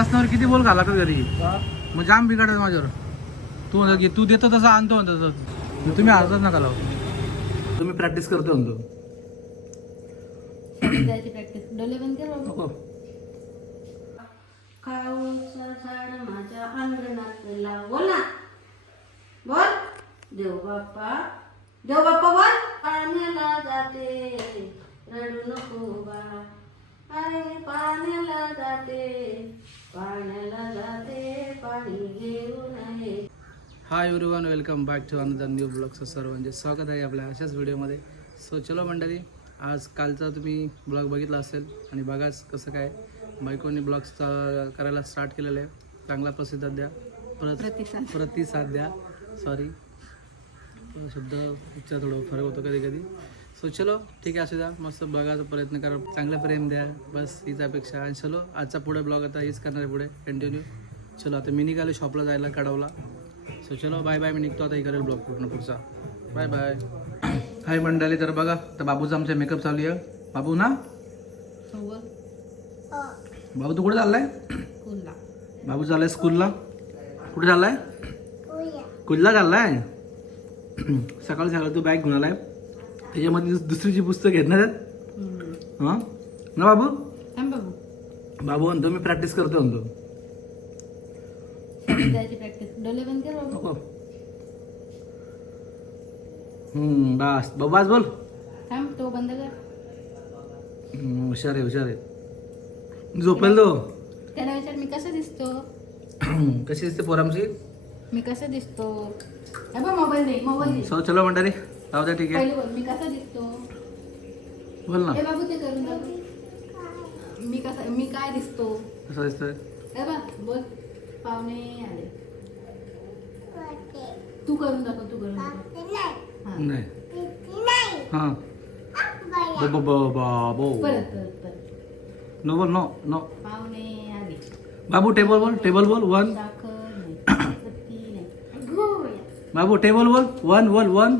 रस्त्यावर किती बोल घाला का? घरी मग जाम बिघडत माझ्यावर. तू म्हणतो की तू देतो तसं आणतो म्हणतो तसं. तुम्ही अर्धच नका लावू. तुम्ही प्रॅक्टिस करतो म्हणतो. माझ्या अंगणात बोल. देव बाप्पा. देव बाप्पा बोल. पाण्याला जाते. रडू नको बाळा. अरे पाण्याला जाते पाण्याला जाते पाणी घेऊन आहे. Hi everyone welcome back to another new ब्लॉगचं सर्वांचे स्वागत आहे आपल्या अशाच व्हिडिओमध्ये सो चलो मंडळी आज कालचा तुम्ही ब्लॉग बघितला असेल आणि बघाच कसं काय बायकोनी ब्लॉग करायला स्टार्ट केलेलं आहे. चांगला प्रसिद्ध द्या. परत प्रतिसाद. प्रतिसाद द्या. सॉरी शुद्ध उच्चार थोडं फरक होतो कधी कधी. सो चलो ठीक आहे असू द्या मस्त बघायचा प्रयत्न करा. चांगला प्रेम द्या. बस हीच अपेक्षा. आणि चलो आजचा पुढे ब्लॉग आता हीच करणार आहे पुढे. कंटिन्यू चलो आता मी निघालो शॉपला जायला कळवला सो चलो बाय बाय मी निघतो आता हे करेल ब्लॉग पूर्ण पुढचा. बाय बाय हाय मंडळी तर बघा तर बाबूचा आमचा मेकअप चालू आहे. बाबू ना? बाबू तू कुठे चाललाय? बाबू चाललाय स्कूलला. कुठे चाललाय? कुठला चाललाय? सकाळी सकाळी तू बॅग घेऊन आलाय. त्याच्यामध्ये दुस- दुसरीची पुस्तक आहेत हां? ना बाबू? बाबू. बाबू म्हणतो मी प्रॅक्टिस करतो म्हणतो. बस. बाबू बस बोल. तो बंद कर. हुशार आहे हुशार आहे. झोपेल तो. त्याला विचार मी कसं दिसतो? कशी दिसते पोरामची मी कसं दिसतो? मोबाईल मोबाईल दे. सो चलो राहू द्या ठीक आहे. पहिले बोल मी कसा दिसतो? बोल ना. हे बाबू ते करून दाखव. मी कसा मी काय दिसतो? कसं दिसतंय? हे बघ बोल. पाहुणे आले. तू करून दाखव तू करून दाखव. हा. नाही. हां. बो बो बाबो परत परत परत. नो बोल नो नो. पाहुणे आले. बाबू टेबल बोल टेबल बोल वन साखर नाही पत्ती नाही. गोळ्या. बाबू टेबल बोल वन वन वन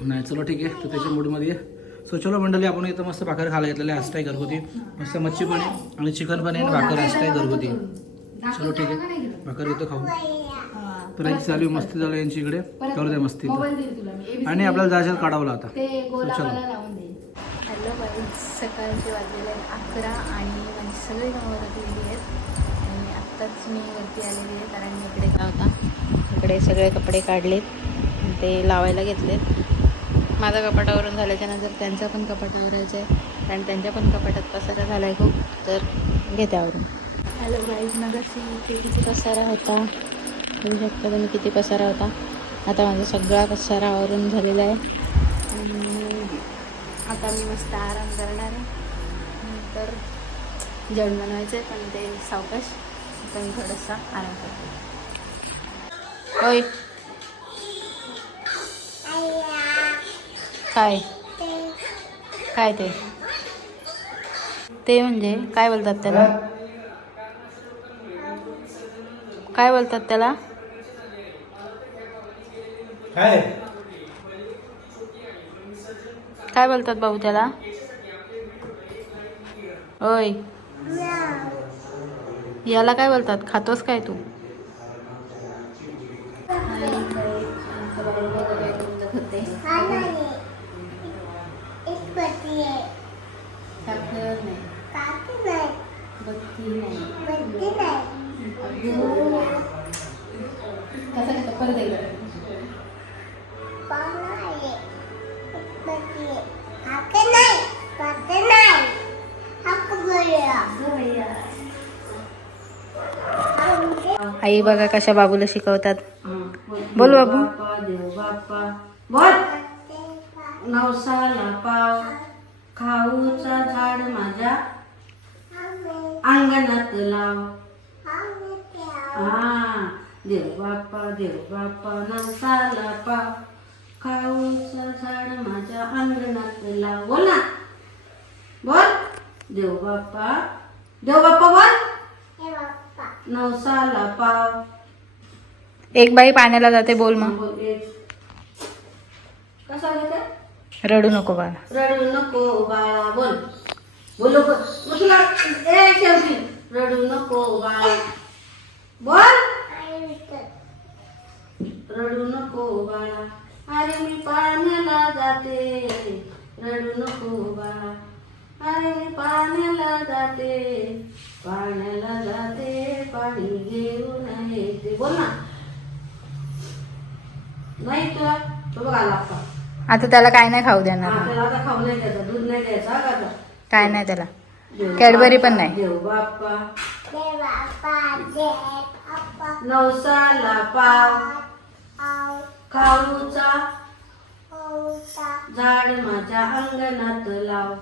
नाही चलो ठीक आहे. तू त्याच्या मूडमध्ये आहे सो चलो मंडळी आपण इथं मस्त भाकर खायला घेतलेली आहे घरगुती. मस्त मच्छी पण आहे आणि चिकन पण आहे आणि भाकर हसटाई घरगुती. चलो ठीक आहे. भाकर इथं खाऊ. तर यांची चालू आहे, मस्ती चालू आहे यांची इकडे. करू द्या मस्ती आणि आपल्याला जायचं काढावला आता. ते चलो. गोलावाला लावून दे. हॅलो बाई सकाळचे वाजलेले आहेत अकरा आणि माझी सगळी कामं गेली आहेत. आणि आत्ताच मी वरती आलेली आहे कारण मी इकडे काय होता? इकडे सगळे कपडे काढलेत. ते लावायला घेतलेत. माझा कपाटावरून झाल्याच्यानंतर त्यांचा पण कपाट आवरायचं आहे. कारण त्यांच्या पण कपाटात पसारा झाला आहे खूप. तर घेते आवरून. हॅलो गाईज मगाशी किती पसारा होता? बघू शकता तुम्ही किती पसारा होता. आता माझा सगळा पसारा आवरून झालेला आहे. आणि आता मी मस्त आराम करणार आहे. नंतर जेवण बनवायचं आहे पण ते सावकाश. आता मी थोडासा आराम करते. होय. काय? काय ते? ते म्हणजे काय बोलतात त्याला? काय बोलतात त्याला? काय? काय बोलतात भाऊ त्याला? ओय. याला काय बोलतात? खातोस काय तू? साखर नाही बत्ती नाही कसा घेतो परत एकदा आई बघा कशा बाबूला शिकवतात. बोल बोल बाबू. बाप्पा देव बाप्पा बोल. नवसाला पाव. खाऊचा झाड माझ्या अंगणात लाव. हा देव बाप्पा देव बाप्पा नवसाला पाव. खाऊचा झाड माझ्या अंगणात लाव. बोल ना. बोल. देव बाप्पा. देव बाप्पा बोल. नवसाला पाव. एक बाई पाण्याला जाते बोल मग. कसा घेते रडू नको बाळा. रडू नको बाळा बोल. बोलो मग तुला ए रडू नको बाळा. बोल. रडू नको बाळा. अरे मी पाण्याला जाते. रडू नको बाळा. अरे मी पाण्याला जाते. पाण्याला जाते पाणी घेऊन येते बोल ना. नाही तुला तो बघा लागता आता त्याला काय नाही खाऊ देणार. त्याला आता खाऊ नाही द्यायचा दूध नाही द्यायचा हा? काय नाही त्याला. कॅडबरी पण नाही. देव बाप्पा. नवसाला पाव. खाऊचा. झाड माझ्या अंगणात लाव.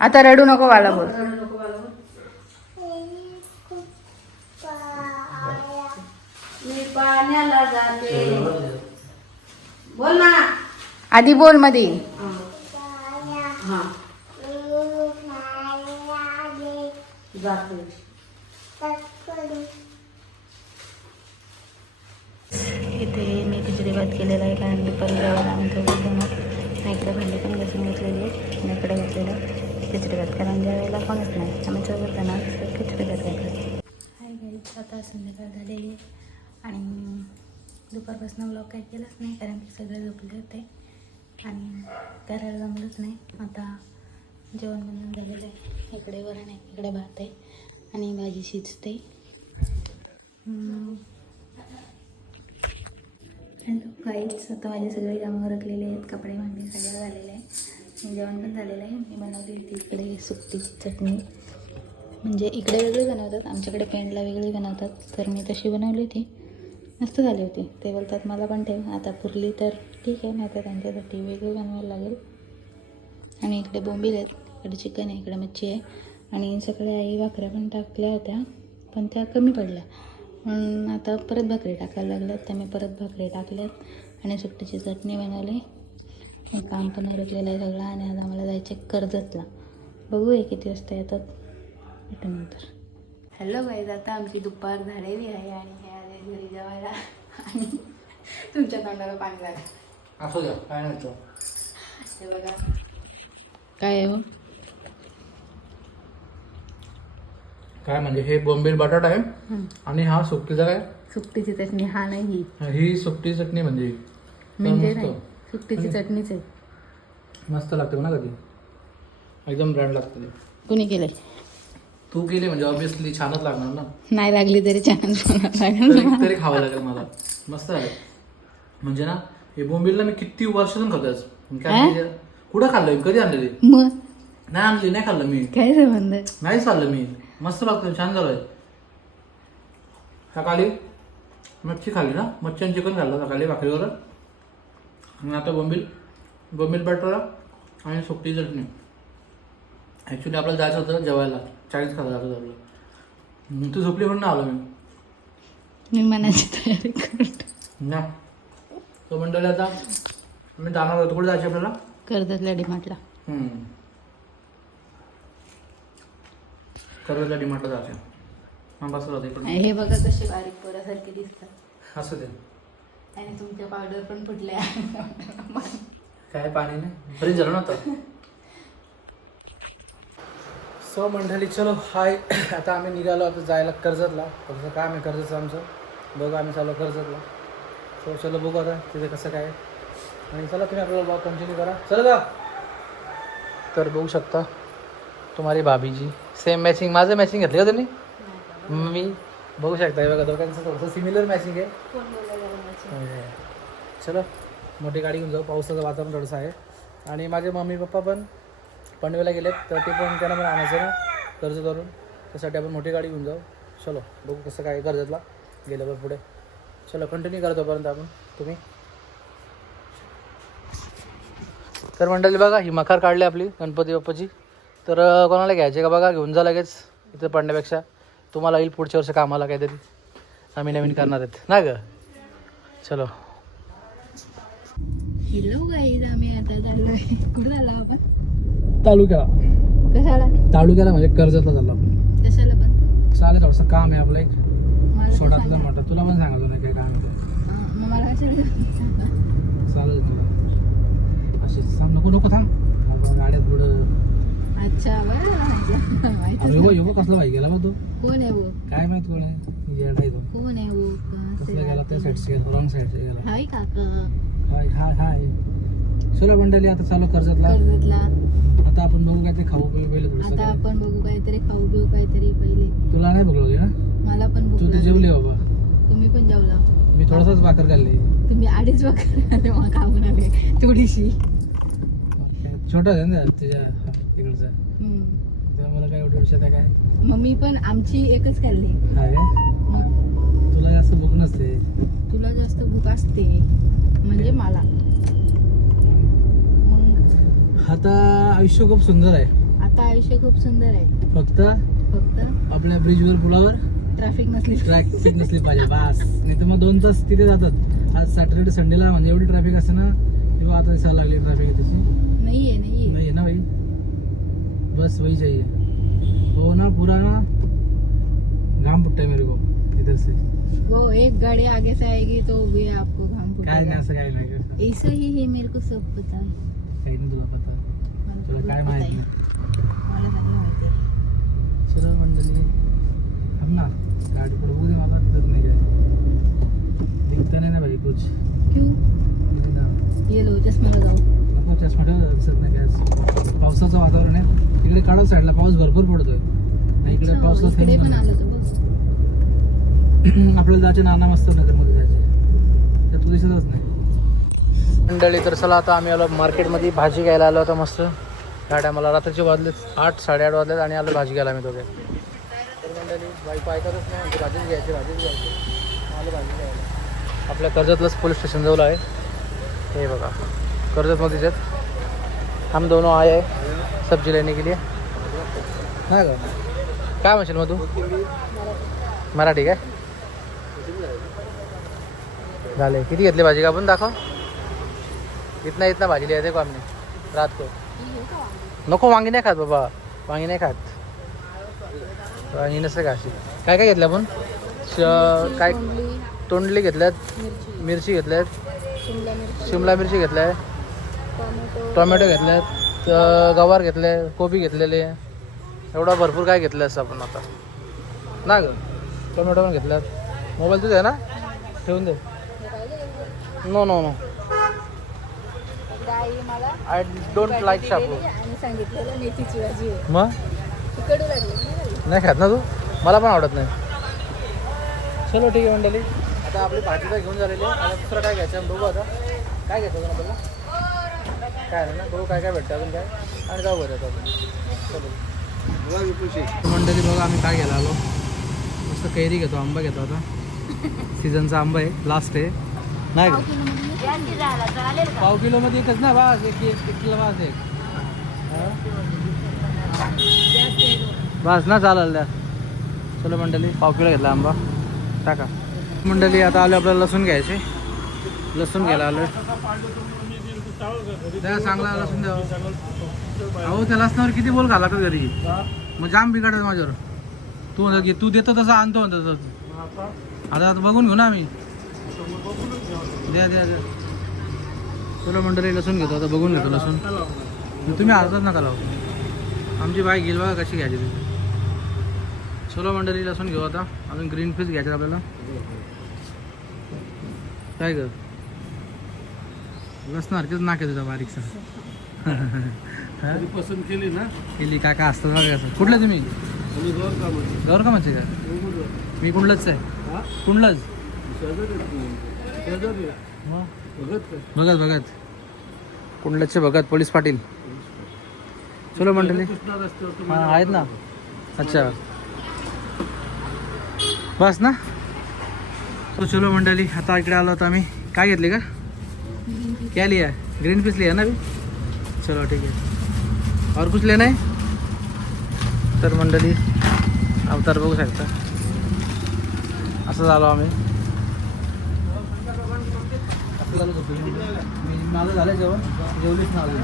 आता रडू नको मला बोल. रडू नको बाळा. मी पाण्याला जाते. बोल ना. आधी बोलमध्ये हा. हा जाते इथे मी खिचडी भात केलेला आहे कारण दुपारी जेवायला आम्ही दोघं जण इकडे भांडी पण घासून घेतलेली आहे आणि इकडे घेतलेलं खिचडी भात कारण जेवायला कोणच नाही आम्ही चौघं जण खिचडी भात घातला हाय गाईज आता संध्याकाळ झालेली आहे. दुपारपासून ब्लॉग काही केलंच नाही कारण की सगळे झोपले होते. आणि करायला जमलंच नाही. आता जेवण बनवून झालेलं आहे. इकडे वरण आहे इकडे भात आहे आणि भाजी शिजते. हॅलो काहीच आता माझे सगळे कामं रखलेले आहेत कपडे भांडी सगळं झालेलं आहे. जेवण पण झालेलं आहे. मी बनवली होती इकडे सुकटीची चटणी. म्हणजे इकडे वेगळी बनवतात आमच्याकडे पेंडला वेगळी बनवतात. तर मी तशी बनवली होती. मस्त झाली होती. ते बोलतात मला पण ठेव आता पुरली तर ठीक आहे नाही तर त्यांच्यासाठी वेगळी बनवायला लागेल. आणि इकडे बोंबील आहेत इकडे चिकन आहे इकडे मच्छी आहे. आणि सगळ्या आई भाकऱ्या पण टाकल्या होत्या पण त्या कमी पडल्या. म्हणून आता परत भाकरी टाकायला लागल्यात त्यामुळे परत भाकरी टाकल्यात. आणि सुट्टीची चटणी बनवली. काम पण उरकलेलं आहे सगळं आणि आता आम्हाला जायचे कर्जतला. बघूया किती वाजता येतात. भेटूनंतर हॅलो गाईज आता आमची दुपार झालेली आहे आणि घरी जेवायला आणि तुमच्या तोंडाला पाणी लागलं. असू द्या काय नाही तो हे बघा. काय आहे हो काय म्हणजे हे बोंबील बटाटा आहे हं. आणि हा सुकटीचा काय? सुकटीची चटणी हा नाही ही. सुकटी चटणी म्हणजे. म्हणजे मस्त. नाही सुकटीची चटणीच आहे. मस्त लागते ना कधी. एकदम ब्रँड लागते. ती. कुणी केलंय? तू केली म्हणजे ऑब्विसली छानच लागणार ना. नाही लागली तरी छान लागेल तरी तरी खावं लागेल मला. मस्त आहे म्हणजे ना हे बोंबीलला मी किती वर्षातून खातोय काय कुठं खाल्लंय? कधी आणलेली मग? नाही आणली नाही खाल्लं मी. काय संबंध? नाहीच खाल्लं मी. मस्त लागतं छान झालंय. सकाळी मच्छी खाल्ली ना? मच्छी आणि चिकन खाल्लं सकाळी भाकरीवर? आणि आता बोंबील बोंबील बटाटा आणि सुकटी चटणी. ॲक्च्युली आपल्याला जायचं होतं जेवायला. चाळीस जायचं होतं आपलं तू झोपली म्हणून आलो मी. मी मनाची तयारी करतो. ना तो मंडळी आता मी जाणार होतो. कुठे जायचं आपल्याला? कर्जतल्या डिमार्टला. हम्म. कर्जतला डिमार्टला जायचं हां बसलं होतं इकडून. हे बघा कसे बारीक पोरासारखे दिसतात. असं ते आणि तुमच्या पावडर पण फुटल्या. काय पाणी नाही? फ्रीज झालं नव्हतं सो मंडळी चलो हाय. आता आम्ही निघालो आता जायला कर्जतला. तुमचं काम आहे कर्जतचं आमचं? बघू आम्ही चालू कर्जतला. सो चलो बघू आता तिथे कसं काय. आणि चला तुम्ही आपल्याला ब्लॉग कंटिन्यू करा. चला का तर बघू शकता तुम्हारी भाभीजी. सेम मॅचिंग माझं मॅचिंग घेतलं का त्यांनी? मी बघू शकता हे बघा दोघांचं थोडंसं सिमिलर मॅचिंग आहे. चलो मोठी गाडी घेऊन जाऊ. पावसाचं वातावरण थोडंसं आहे. आणि माझे मम्मी पप्पा पण पनवेला गेलेत तर ते पण त्यांना पण आणायचं ना कर्ज करून. त्यासाठी आपण मोठी गाडी घेऊन जाऊ. चलो बघू कसं काय कर्जातला. गेल्यावर पुढे. चलो कंटिन्यू करा तोपर्यंत आपण. तुम्ही? तर मंडळी बघा ही मखार काढली आपली गणपती बाप्पाची. तर कोणाला घ्यायचे का बघा? घेऊन जा लगेच इथं पडण्यापेक्षा. तुम्हाला येईल पुढच्या वर्ष कामाला काहीतरी. आम्ही नवीन करणार आहेत. ना ग? चलो. हॅलो गाईज आम्ही आता झालो आहे कुठं झाला आपण? तालुक्याला. कशाला? तालुक्याला म्हणजे कर्जतला झालो आपण. कशाला पण? चालेल थोडंसं काम आहे आपलं एक. मला तर सोडातलं सांगा. म्हटलं. तुला पण सांगायचं नाही काय काम आहे ते. अं, मग मला कशाला सांगा? चालेल तुला असे सांग नको नको थांब. आपण गाड्यात पुढं. अच्छा बरं. माहितच यो यो कसला बाई गेला मग तू? कोण आहे वो? काय माहीत कोण आहे? तो. कोण आहे वो? कसला गेला? त्या साईडचे गेला रॉंग साईडचे गेला. हाय काका. हाय हाय हाय. चलो मंडळी आता चालू कर्जतला. कर्जतला. आता आपण बघू काय ते खाऊ पिऊ पहिले आता आपण बघू काहीतरी खाऊ पिऊ काहीतरी पहिले. तुला नाही बघलं ना मला पण भूक तू ते लागली. जेवली बाबा. तुम्ही पण जेवला. मी थोडासाच भाकर खाल्ली. तुम्ही अडीच वगैरे आले मग खाऊन आले थोडीशी. छोटा आहे ना तुझ्या इकडचा. हम्म. तर मला काय एवढं वर्षात काय? मग मी पण आमची एकच खाल्ली. मग तुला जास्त भूक नसते. तुला जास्त भूक असते. म्हणजे मला. आता आयुष्य खूप सुंदर आहे. आता आयुष्य खूप सुंदर आहे. फक्त? फक्त? आपल्या ब्रिजवर पुलावर? ट्रॅफिक नसली ट्रॅफिक नसली पाहिजे बास. नाही तर मग दोन तास तिथे जातात. आज सॅटर्डे संडेला म्हणजे एवढी ट्रॅफिक असते ना तेव्हा आता दिसायला लागली ट्रॅफिक आहे त्याची नाहीये नाहीये. नहीं है ना भाई बस वही चाहिए वो ना पूरा ना? घाम पुट्टा है मेरे को. इधर से. वो एक गाड़ी आगे से आएगी तो भी आपको घाम काय नाही फुटेगा. असं काय नाही. ऐसा ही है मेरे को सब पता है. काही नाही तुला पता. तुला काय माहीत? चलो मंडळी हम ना. गाडी पुढे बघू दे मला दिसत नाही काय. दिखत नाही ना भाई कुछ क्यों? ना. ये लो लगाओ नको चष्मा ठेव दिसत नाही काय पावसाचं वातावरण आहे. इकडे काढा साईडला पाऊस भरपूर पडतोय. आणि इकडे थेंब पण आपल्याला जायचे नाना मस्त नगरमध्ये जायचे तर तू दिसतच नाही. मंडळी तर चला आता आम्ही आलो मार्केटमध्ये. भाजी घ्यायला आलो होता मस्त. साड्या मला रात्रीचे वाजलेत आठ साडेआठ वाजलेत आणि आलो भाजी घ्यायला मी दोघे. तर मंडळी बाईक ऐकतच नाही भाजीच घ्यायची भाजीच घ्यायची. आलो भाजी घ्यायला. आपल्या कर्जतलाच पोलीस स्टेशन जवळ आहे. हे बघा कर्जतमध्येच आहेत. हम दोनों आए सब्जी लेने के लिए नाही का? काय म्हणशील मग तू मराठी काय? झाले. किती घेतली भाजी? का आपण दाखव. इतना इतना भाजी लिहायचं का आम्ही. रात को नको वांगी नाही खात बाबा. वांगी नाही खात. वांगी नसते का अशी काय काय घेतलं आपण? श- काय? तोंडली, तोंडली घेतल्यात. मिरची. घेतल्यात. शिमला मिरची. शिमला मिरची घेतलाय. टोमॅटो. टोमॅटो घेतल्यात. अं, गवार घेतले कोबी घेतलेले. एवढा भरपूर काय घेतलं असतं आपण आता. ना ग? टोमॅटो पण घेतल्यात. मोबाईल तुझा आहे ना? ठेवून दे. नो नो नो मला आय डोंट लाईक शापू आणि सांगितलेलं मेथीची भाजी आहे. मग? लागली नाही खात ना तू? मला पण आवडत नाही. चलो ठीक आहे मंडळी. आता आपली भाजी तर घेऊन झालेली आहे. आता दुसरं काय घ्यायचं बघू आता. काय घ्यायचं अजून आपल्याला काय नाही ना? बघू काय काय भेटतं अजून काय? आणि जाऊ बरं आपण. चलो. मंडळी बघा आम्ही काय घ्यायला आलो. मस्त कैरी घेतो आंबा घेतो आता. सीझनचा आंबा आहे लास्ट आहे. नाही का? पाव किलोमध्ये एकच ना बास एक किलो बास एक? बस ना चालेल द्या. चलो मंडळी पाव किलो घेतला आंबा. टाका. मंडळी आता आलो आपल्याला लसूण घ्यायचे. लसूण घ्यायला आलो द्या चांगला लसूण द्या. अहो त्या लसणावर किती बोल घाला का घरी? मग जाम बिघडत माझ्यावर. तू म्हणतो की तू देतो तसं आणतो म्हणतो तसं. आता आता बघून घेऊ ना आम्ही. द्या द्या द्या. चलो मंडळी लसूण घेतो आता बघून घेतो लसूण. तुम्ही अर्धाच नका लावू. आमची बाईक गेली बघा कशी घ्यायची ती. चलो मंडळी लसूण घेऊ आता. अजून ग्रीन पीस घ्यायचे आपल्याला. काय कर लसणारकीच नाके तुझा बारीकसा? पसंत केली ना केली काय काय असतं बघा कसं. कुठलं तुम्ही? आम्ही गौर कामाचे गौर का मी कुंडलच आहे. हा? भगत भगत आहेत बघत. बघत भगत पोलीस पाटील. चलो मंडळी. आहेत ना? अच्छा. बस ना? तो चलो मंडळी आता इकडे आलो होतो आम्ही. काय घेतले का? क्या लिया? ग्रीन पीस लिया ना भी? चलो ठीक आहे. और कुछ लेना है? तर मंडळी अवतार बघू शकता. असं झालो आम्ही. असं झालं मी- माझं झालं जेवण जेवलीच ना अजून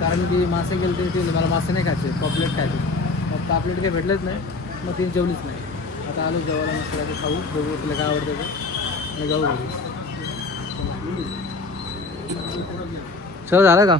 कारण की मासे गेले तरी ते मला मासे नाही खायचे पॉपलेट खायचे. मग पापलेट काही भेटलेच नाही मग ती जेवलीच नाही. आता आलो जेवायला तुला ते खाऊ. बघू तुला काय आवडतं ते. आणि जाऊ घरी. चल झालं का?